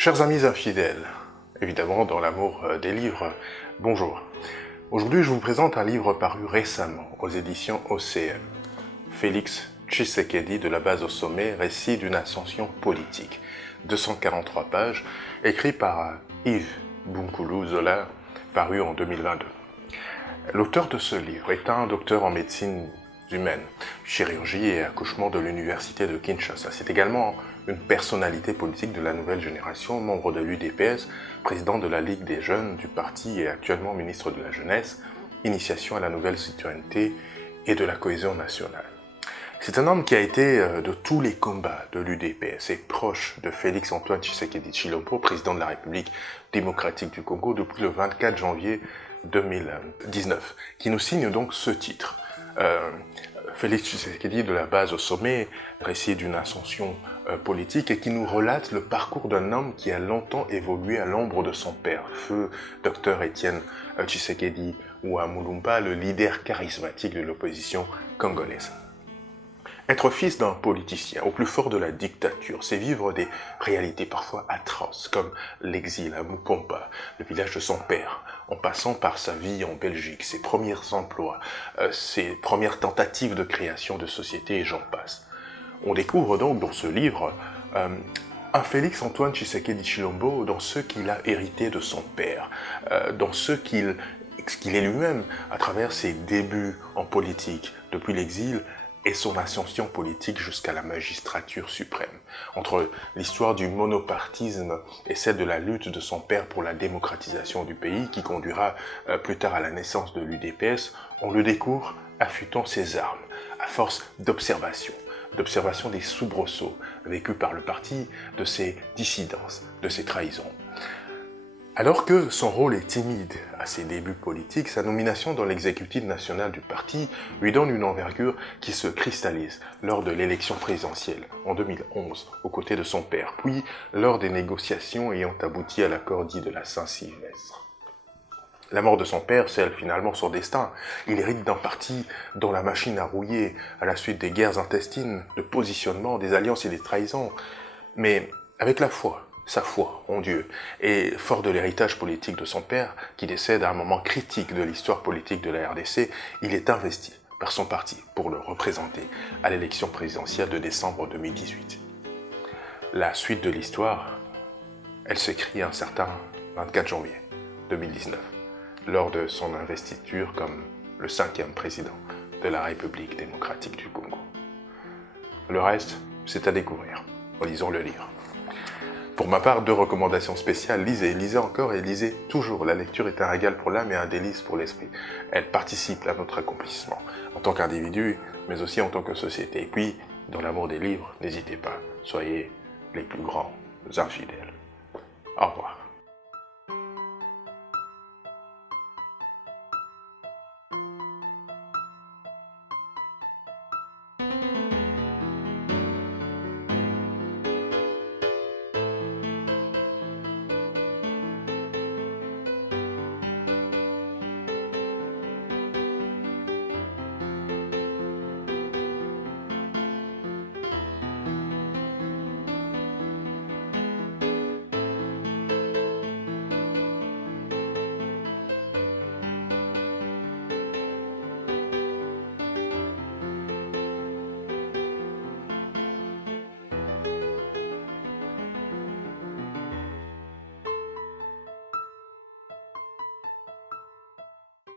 Chers amis infidèles, évidemment dans l'amour des livres, bonjour. Aujourd'hui je vous présente un livre paru récemment aux éditions OCM. Félix Tshisekedi de la base au sommet, récit d'une ascension politique. 243 pages, écrit par Yves Bunkulu Zola, paru en 2022. L'auteur de ce livre est un docteur en médecine humaine, chirurgie et accouchement de l'université de Kinshasa. C'est également une personnalité politique de la nouvelle génération, membre de l'UDPS, président de la Ligue des jeunes du parti et actuellement ministre de la Jeunesse, initiation à la nouvelle citoyenneté et de la cohésion nationale. C'est un homme qui a été de tous les combats de l'UDPS et proche de Félix Antoine Tshisekedi Tshilombo, président de la République démocratique du Congo depuis le 24 janvier 2019, qui nous signe donc ce titre. Félix Tshisekedi de la base au sommet, récit d'une ascension politique et qui nous relate le parcours d'un homme qui a longtemps évolué à l'ombre de son père, feu Dr Étienne Tshisekedi ou Mulumba, le leader charismatique de l'opposition congolaise. Être fils d'un politicien au plus fort de la dictature, c'est vivre des réalités parfois atroces, comme l'exil à Mupomba, le village de son père, en passant par sa vie en Belgique, ses premiers emplois, ses premières tentatives de création de société et j'en passe. On découvre donc dans ce livre un Félix Antoine Tshisekedi Tshilombo dans ce qu'il a hérité de son père, dans ce qu'il est lui-même à travers ses débuts en politique, depuis l'exil, et son ascension politique jusqu'à la magistrature suprême. Entre l'histoire du monopartisme et celle de la lutte de son père pour la démocratisation du pays, qui conduira plus tard à la naissance de l'UDPS, on le découvre affûtant ses armes, à force d'observation des soubresauts vécus par le parti, de ses dissidences, de ses trahisons. Alors que son rôle est timide à ses débuts politiques, sa nomination dans l'exécutif national du parti lui donne une envergure qui se cristallise lors de l'élection présidentielle en 2011 aux côtés de son père, puis lors des négociations ayant abouti à l'accord dit de la Saint-Sylvestre. La mort de son père scelle finalement son destin. Il hérite d'un parti dont la machine a rouillé à la suite des guerres intestines, de positionnement, des alliances et des trahisons. Mais avec la foi, sa foi en Dieu, et fort de l'héritage politique de son père, qui décède à un moment critique de l'histoire politique de la RDC, il est investi par son parti pour le représenter à l'élection présidentielle de décembre 2018. La suite de l'histoire, elle s'écrit un certain 24 janvier 2019, lors de son investiture comme le 5e président de la République démocratique du Congo. Le reste, c'est à découvrir en lisant le livre. Pour ma part, 2 recommandations spéciales, lisez, lisez encore et lisez toujours. La lecture est un régal pour l'âme et un délice pour l'esprit. Elle participe à notre accomplissement, en tant qu'individu, mais aussi en tant que société. Et puis, dans l'amour des livres, n'hésitez pas, soyez les plus grands infidèles. Au revoir.